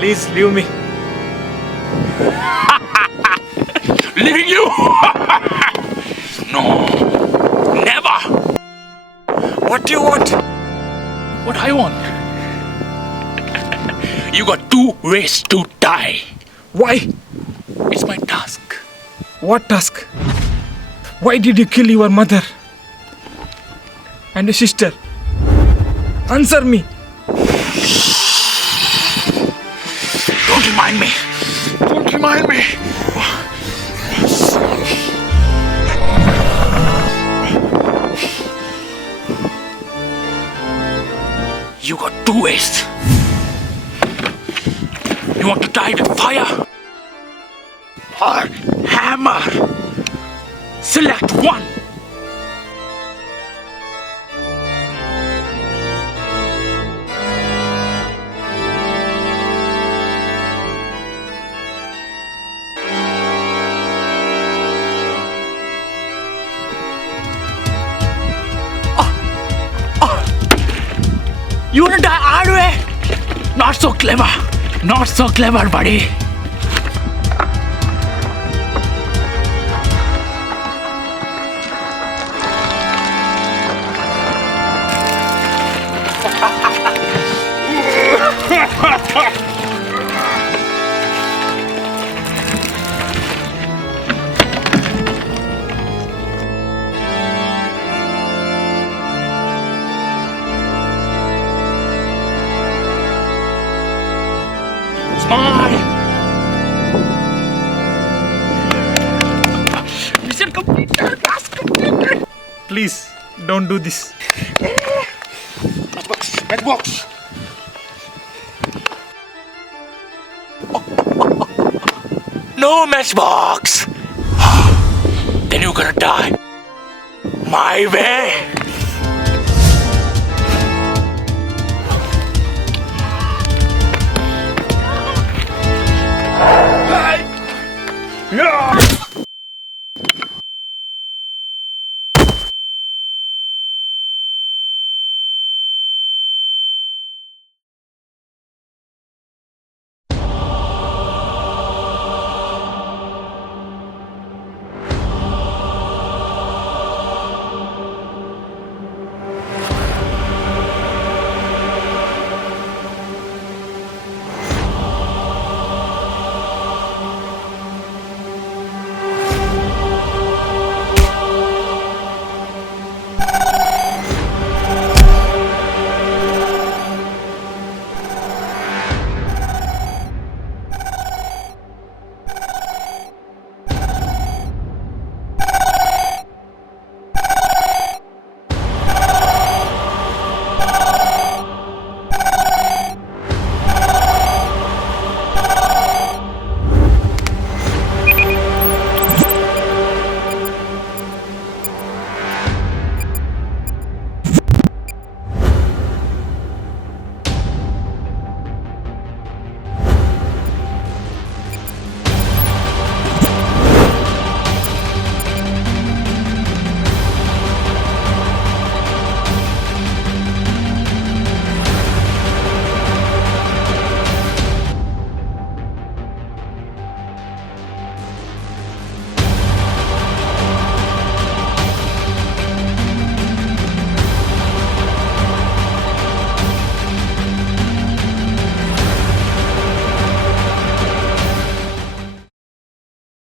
Please leave me. Leaving you? No. Never. What do you want? What I want? You got 2 ways to die. Why? It's my task. What task? Why did you kill your mother and your sister? Answer me. Don't remind me. Don't remind me. You got 2 ways. You want to die with fire or hammer? Select one. You wanna die hard way? Not so clever. Not so clever, buddy. Smile. Mission completed. Task completed. Please, don't do this. Matchbox. Matchbox. No matchbox. Then you're gonna die. My way.